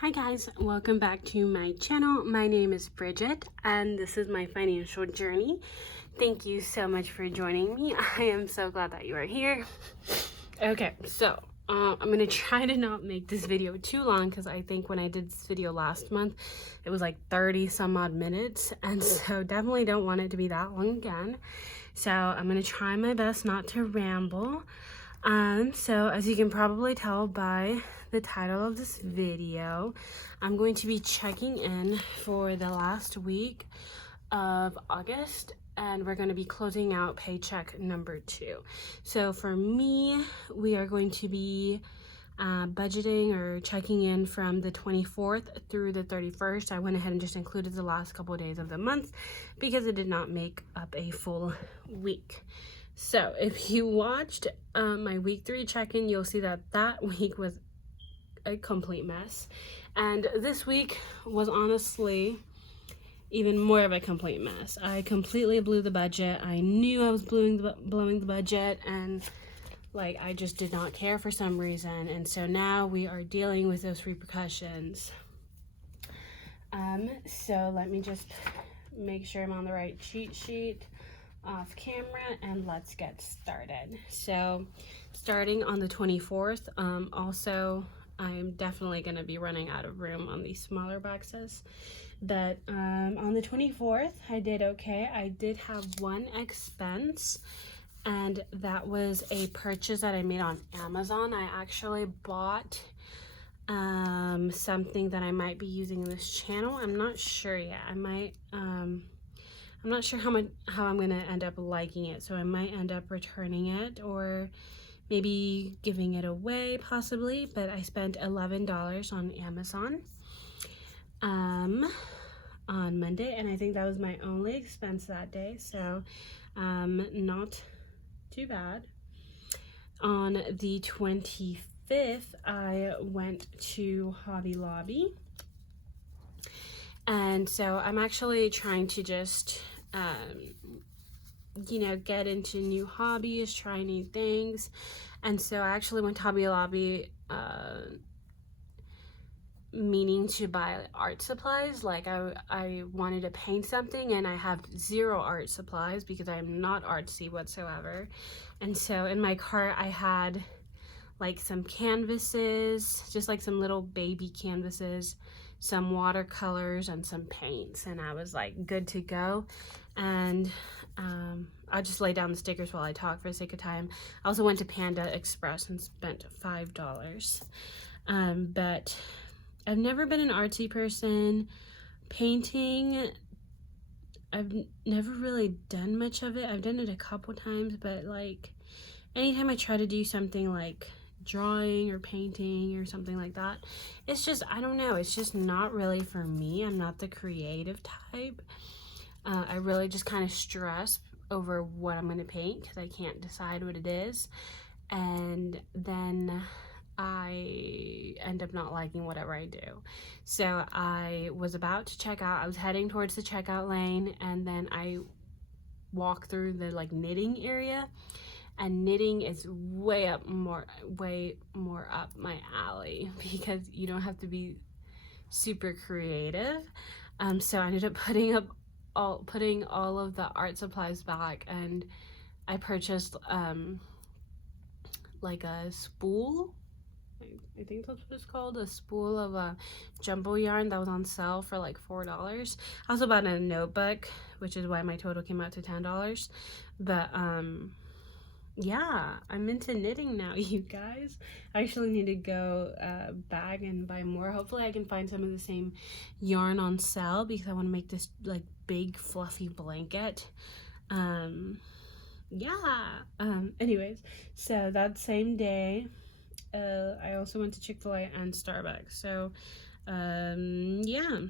Hi guys, welcome back to my channel. My name is Bridget and this is my financial journey. Thank you so much for joining me. I am so glad that you are here. Okay, so I'm gonna try to not make this video too long because I think when I did this video last month it was like 30 some odd minutes, and so definitely don't want it to be that long again. So I'm gonna try my best not to ramble. So as you can probably tell by the title of this video, I'm going to be checking in for the last week of August, and we're going to be closing out paycheck number 2. So for me, we are going to be budgeting or checking in from the 24th through the 31st. I went ahead and just included the last couple of days of the month because it did not make up a full week. So if you watched my week 3 check-in, you'll see that that week was a complete mess. And this week was honestly even more of a complete mess. I completely blew the budget. I knew I was blowing the budget, and like I just did not care for some reason. And so now we are dealing with those repercussions. So let me just make sure I'm on the right cheat sheet off camera and let's get started. So starting on the 24th, also I'm definitely going to be running out of room on these smaller boxes, but on the 24th I did okay. I did have one expense, and that was a purchase that I made on Amazon. I actually bought something that I might be using in this channel. I'm not sure yet. I'm not sure how I'm gonna end up liking it, so I might end up returning it or maybe giving it away possibly. But I spent $11 on Amazon on Monday, and I think that was my only expense that day, so not too bad. On the 25th, I went to Hobby Lobby. And so I'm actually trying to just, get into new hobbies, try new things. And so I actually went to Hobby Lobby meaning to buy art supplies. Like I wanted to paint something, and I have zero art supplies because I'm not artsy whatsoever. And so in my cart I had like some canvases, just like some little baby canvases, some watercolors, and some paints, and I was like good to go. And I'll just lay down the stickers while I talk for the sake of time. I also went to Panda Express and spent $5. But I've never been an artsy person. Painting, I've never really done much of it. I've done it a couple times, but like anytime I try to do something like drawing or painting or something like that, it's just, I don't know, it's just not really for me. I'm not the creative type. I really just kind of stress over what I'm going to paint because I can't decide what it is, and then I end up not liking whatever I do. So I was about to check out. I was heading towards the checkout lane, and then I walked through the like knitting area, and knitting is way more up my alley because you don't have to be super creative. So I ended up putting all of the art supplies back, and I purchased like a spool. I think that's what it's called, a spool of a jumbo yarn that was on sale for like $4. I also bought a notebook, which is why my total came out to $10. But yeah, I'm into knitting now, you guys. I actually need to go back and buy more. Hopefully I can find some of the same yarn on sale because I want to make this like big fluffy blanket. Anyways, so that same day I also went to Chick-fil-A and Starbucks. So yeah,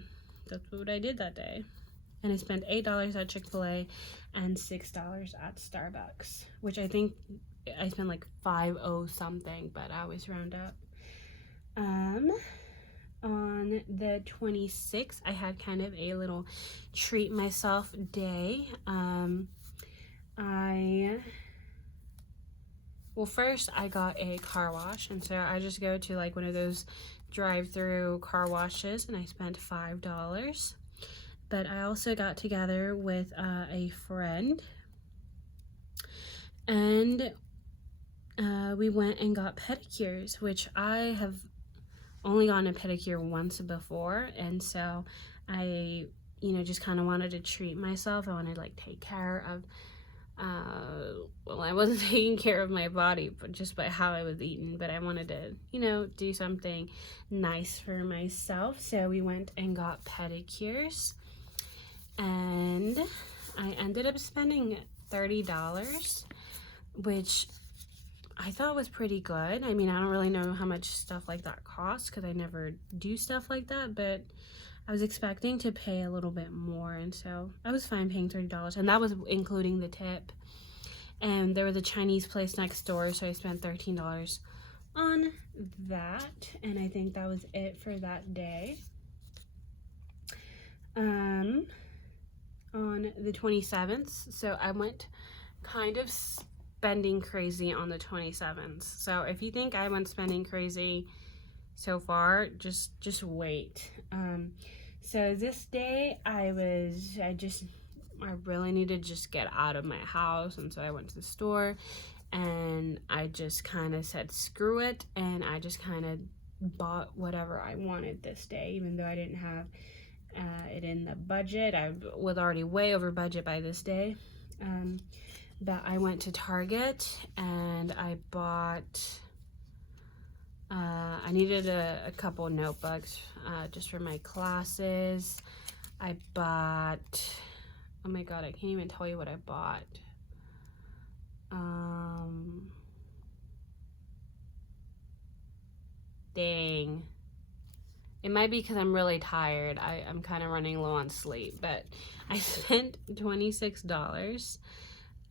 that's what I did that day. And I spent $8 at Chick-fil-A and $6 at Starbucks, which I think I spent like $5 something, but I always round up. On the 26th, I had kind of a little treat myself day. I well, first I got a car wash, and so I just go to like one of those drive-through car washes, and I spent $5. But I also got together with a friend, and we went and got pedicures, which I have only gotten a pedicure once before, and so I, just kind of wanted to treat myself. I wanted to like take care of, well, I wasn't taking care of my body, but just by how I was eating, but I wanted to, do something nice for myself. So we went and got pedicures, and I ended up spending $30, which I thought was pretty good. I mean, I don't really know how much stuff like that costs because I never do stuff like that, but I was expecting to pay a little bit more, and so I was fine paying $30, and that was including the tip. And there was a Chinese place next door, so I spent $13 on that, and I think that was it for that day. On the 27th, so I went kind of spending crazy on the 27th. So if you think I went spending crazy so far, just wait. So this day I really needed to just get out of my house, and so I went to the store and I just kind of said screw it, and I just kind of bought whatever I wanted this day, even though I didn't have it in the budget. I was already way over budget by this day. But I went to Target and I bought, I needed a couple notebooks just for my classes. I bought, oh my god, I can't even tell you what I bought. Dang. It might be because I'm really tired. I'm kind of running low on sleep, but I spent $26.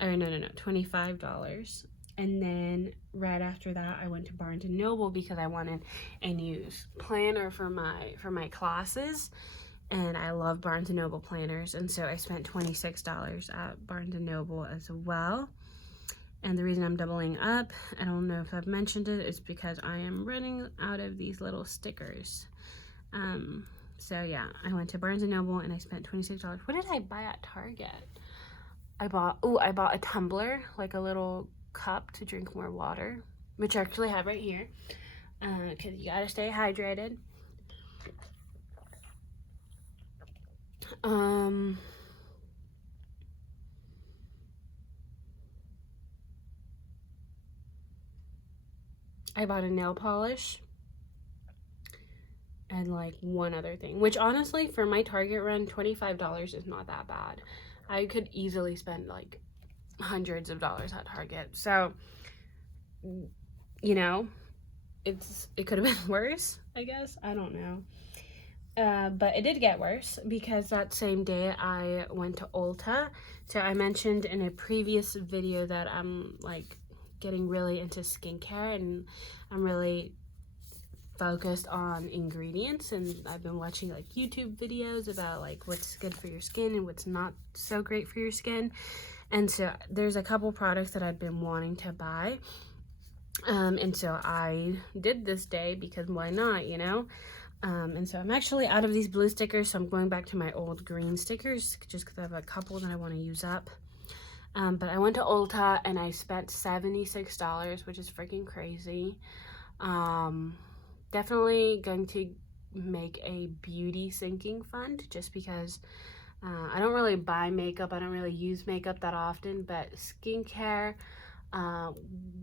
Or no, $25. And then right after that, I went to Barnes & Noble because I wanted a new planner for my classes. And I love Barnes & Noble planners. And so I spent $26 at Barnes & Noble as well. And the reason I'm doubling up, I don't know if I've mentioned it, is because I am running out of these little stickers. So yeah, I went to Barnes & Noble and I spent $26. What did I buy at Target? I bought a tumbler, like a little cup to drink more water, which I actually have right here, because you gotta stay hydrated. I bought a nail polish and like one other thing, which honestly for my Target run, $25 is not that bad. I could easily spend like hundreds of dollars at Target. So, it could have been worse, I guess. I don't know. But it did get worse because that same day I went to Ulta. So I mentioned in a previous video that I'm like getting really into skincare, and I'm really focused on ingredients, and I've been watching like YouTube videos about like what's good for your skin and what's not so great for your skin. And so there's a couple products that I've been wanting to buy, and so I did this day because why not, and so I'm actually out of these blue stickers, so I'm going back to my old green stickers just because I have a couple that I want to use up. But I went to Ulta and I spent $76, which is freaking crazy. Definitely going to make a beauty sinking fund just because I don't really buy makeup. I don't really use makeup that often, but skincare,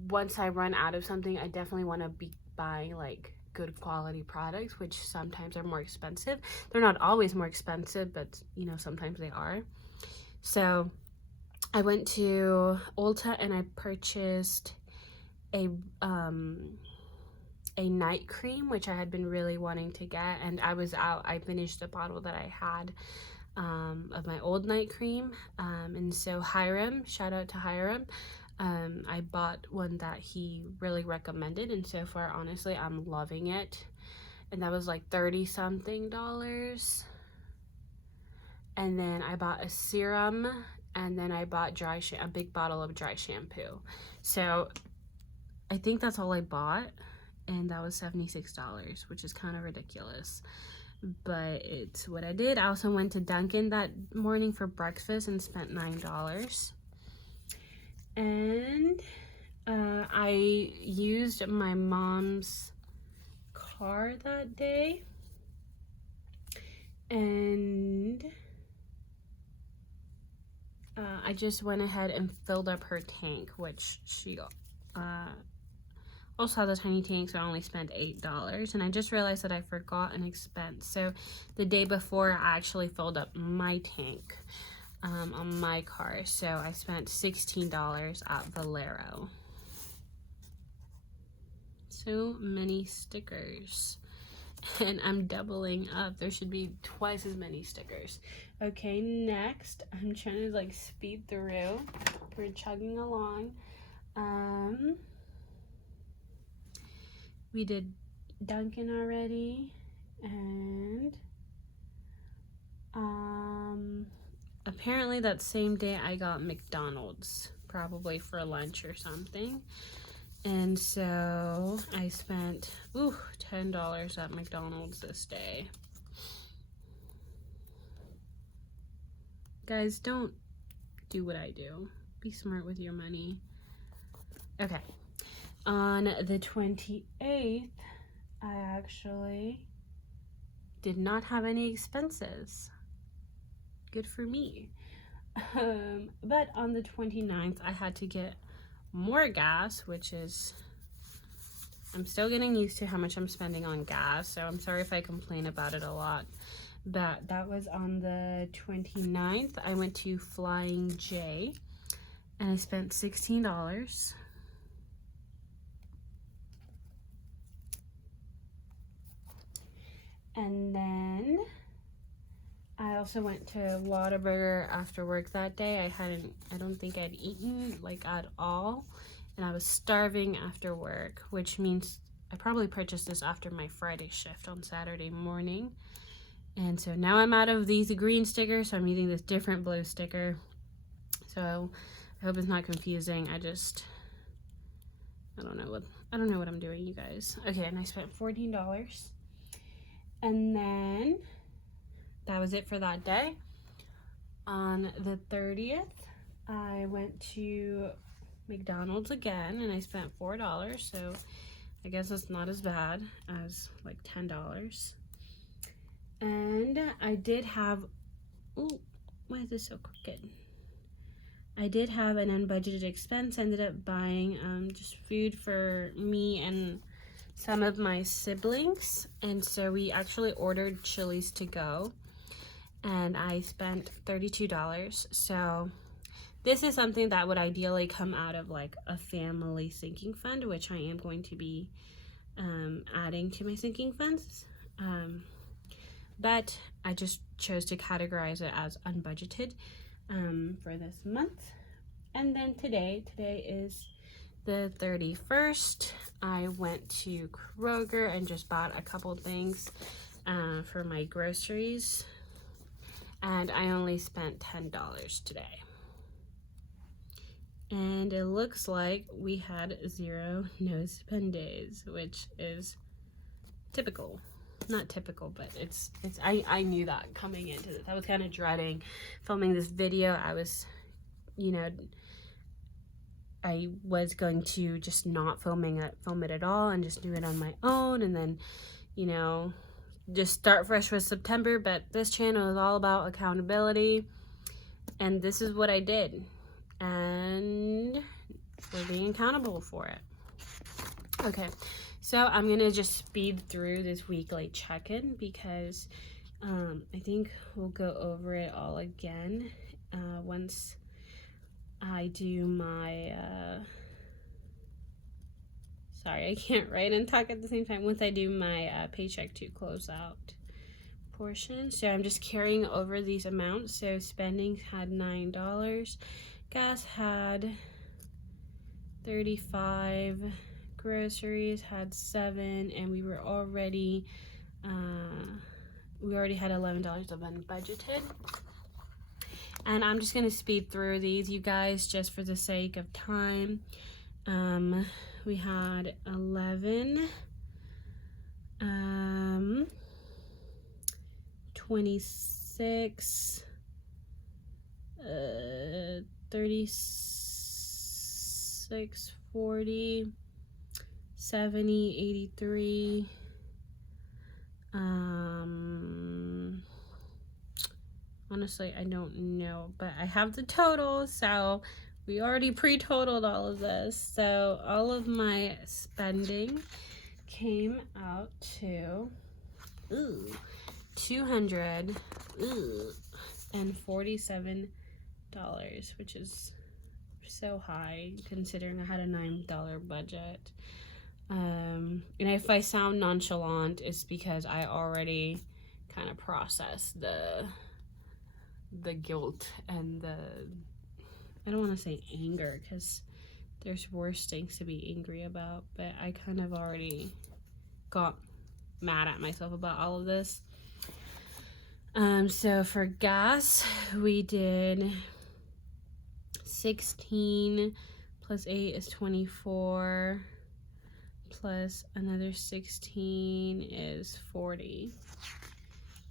once I run out of something, I definitely want to be buying like good quality products, which sometimes are more expensive. They're not always more expensive, but sometimes they are. So I went to Ulta and I purchased a night cream, which I had been really wanting to get, and I finished the bottle that I had of my old night cream, and so Hiram, shout out to Hiram, I bought one that he really recommended, and so far honestly I'm loving it, and that was like $30 something. And then I bought a serum, and then I bought a big bottle of dry shampoo. So I think that's all I bought, and that was $76, which is kind of ridiculous, but it's what I did. I also went to Dunkin' that morning for breakfast and spent $9. And I used my mom's car that day, and I just went ahead and filled up her tank, which she also has a tiny tank, so I only spent $8. And I just realized that I forgot an expense. So the day before, I actually filled up my tank on my car, so I spent $16 at Valero. So many stickers, and I'm doubling up. There should be twice as many stickers. Okay, next, I'm trying to like speed through. We're chugging along. We did Dunkin' already, and apparently that same day I got McDonald's, probably for lunch or something. And so I spent $10 at McDonald's this day. Guys, don't do what I do. Be smart with your money. Okay. On the 28th, I actually did not have any expenses. Good for me. But on the 29th, I had to get more gas, which is, I'm still getting used to how much I'm spending on gas, so I'm sorry if I complain about it a lot. But that was on the 29th. I went to Flying J, and I spent $16. And then I also went to Whataburger after work that day. I don't think I'd eaten like at all, and I was starving after work, which means I probably purchased this after my Friday shift on Saturday morning. And so now I'm out of these green stickers, so I'm using this different blue sticker. So I hope it's not confusing. I don't know what I'm doing, you guys. Okay, and I spent $14. And then that was it for that day. On the 30th, I went to McDonald's again, and I spent $4, so I guess that's not as bad as like $10. And I did have, ooh, why is this so crooked? I did have an unbudgeted expense. I ended up buying just food for me and some of my siblings, and so we actually ordered Chili's to go, and I spent $32. So this is something that would ideally come out of like a family sinking fund, which I am going to be adding to my sinking funds, but I just chose to categorize it as unbudgeted for this month. And then today is the 31st. I went to Kroger and just bought a couple things for my groceries, and I only spent $10 today. And it looks like we had 0 no spend days, which is typical. Not typical, but it's I knew that coming into this. I was kind of dreading filming this video. I was, I was going to just not film it at all and just do it on my own, and then, just start fresh with September. But this channel is all about accountability, and this is what I did, and we're being accountable for it. Okay, so I'm gonna just speed through this weekly check-in because I think we'll go over it all again once I do my sorry, I can't write and talk at the same time. Once I do my paycheck to close out portion. So I'm just carrying over these amounts. So spending had $9, gas had $35, groceries had $7, and we already had $11 of unbudgeted. And I'm just gonna speed through these, you guys, just for the sake of time. we had 11, 26, 36, 40, 70, 83, honestly, I don't know, but I have the total, so we already pre-totaled all of this. So all of my spending came out to $247, which is so high considering I had a $9 budget. And if I sound nonchalant, it's because I already kind of processed the guilt and I don't want to say anger, because there's worse things to be angry about, but I kind of already got mad at myself about all of this. So for gas, we did 16 plus 8 is 24, plus another 16 is 40.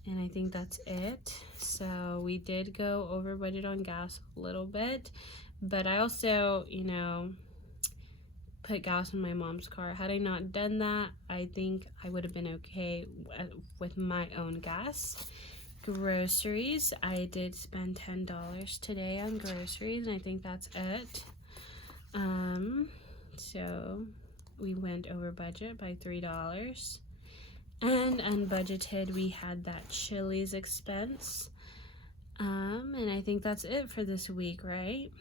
And I think that's it. So we did go over budget on gas a little bit, but I also, put gas in my mom's car. Had I not done that, I think I would have been okay with my own gas. Groceries, I did spend $10 today on groceries, and I think that's it. So we went over budget by $3. And unbudgeted, we had that Chili's expense. And I think that's it for this week, right?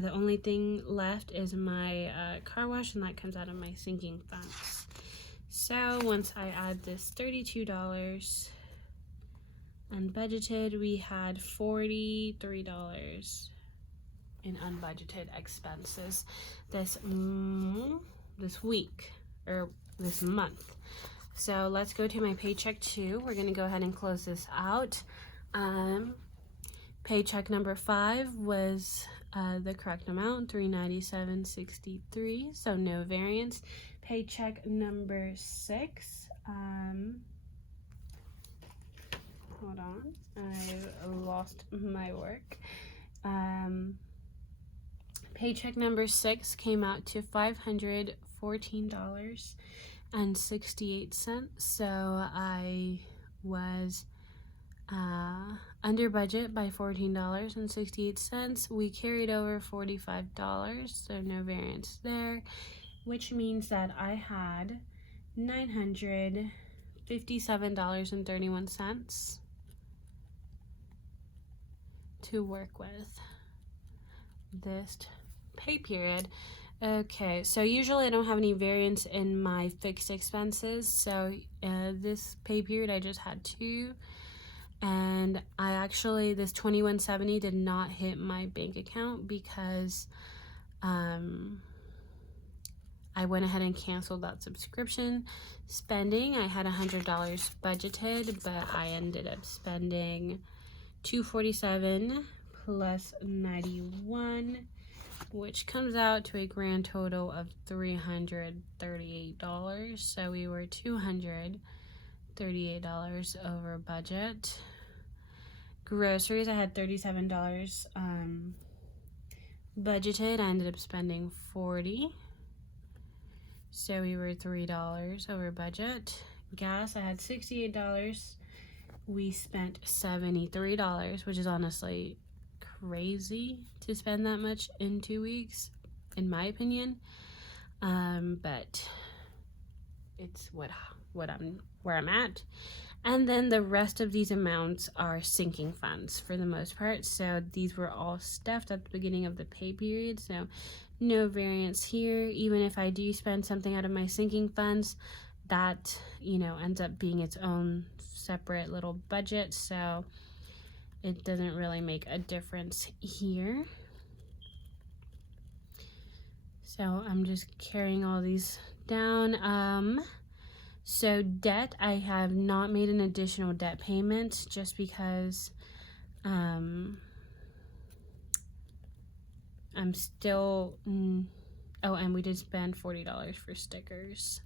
The only thing left is my car wash, and that comes out of my sinking funds. So once I add this $32 unbudgeted, we had $43 in unbudgeted expenses this week, or this month. So let's go to my paycheck 2. We're going to go ahead and close this out. Paycheck number 5 was the correct amount, $397.63, so no variance. Paycheck number 6, hold on, I lost my work. Paycheck number 6 came out to $514.68, so I was under budget by $14.68. We carried over $45, so no variance there, which means that I had $957.31 to work with this pay period. Okay, so usually I don't have any variance in my fixed expenses, so this pay period I just had 2. And I actually, this $21.70 did not hit my bank account because I went ahead and canceled that subscription spending. I had $100 budgeted, but I ended up spending $247 plus 91, which comes out to a grand total of $338. So we were $238 over budget. Groceries, I had $37 budgeted. I ended up spending $40. So we were $3 over budget. Gas, I had $68. We spent $73, which is honestly crazy to spend that much in 2 weeks, in my opinion. But it's where I'm at. And then the rest of these amounts are sinking funds for the most part. So these were all stuffed at the beginning of the pay period. So no variance here. Even if I do spend something out of my sinking funds, that, ends up being its own separate little budget. So it doesn't really make a difference here. So I'm just carrying all these down. So debt, I have not made an additional debt payment just because I'm still Oh, and we did spend $40 for stickers.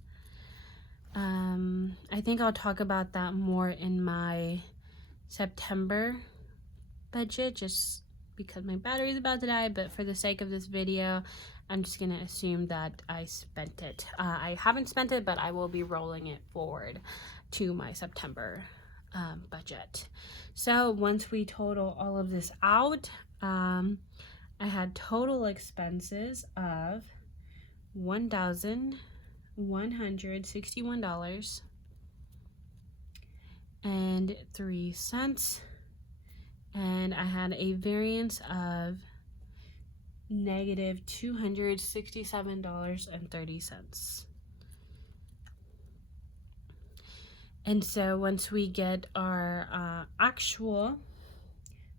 I think I'll talk about that more in my September budget, just because my battery is about to die, but for the sake of this video, I'm just gonna assume that I spent it. I haven't spent it, but I will be rolling it forward to my September budget. So once we total all of this out, I had total expenses of $1,161.03, and I had a variance of negative $267.30. And so once we get our actual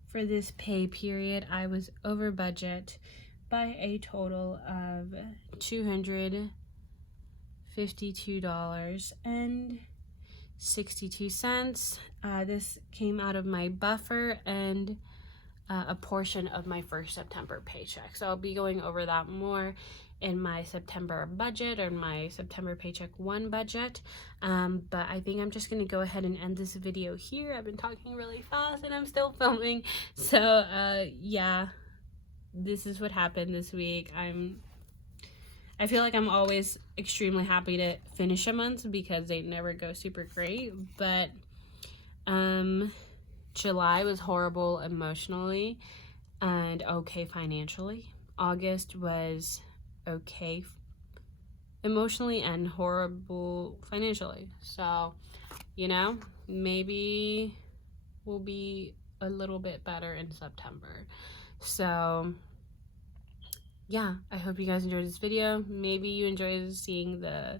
for this pay period, I was over budget by a total of $252.62. This came out of my buffer and a portion of my first September paycheck. So I'll be going over that more in my September budget or my September Paycheck 1 budget. But I think I'm just going to go ahead and end this video here. I've been talking really fast and I'm still filming. So yeah, this is what happened this week. I feel like I'm always extremely happy to finish a month because they never go super great. But July was horrible emotionally and okay financially. August was okay emotionally and horrible financially. So, you know, maybe we'll be a little bit better in September. So, yeah, I hope you guys enjoyed this video. Maybe you enjoyed seeing the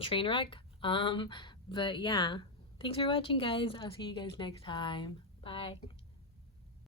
train wreck. But yeah, thanks for watching, guys. I'll see you guys next time. Bye.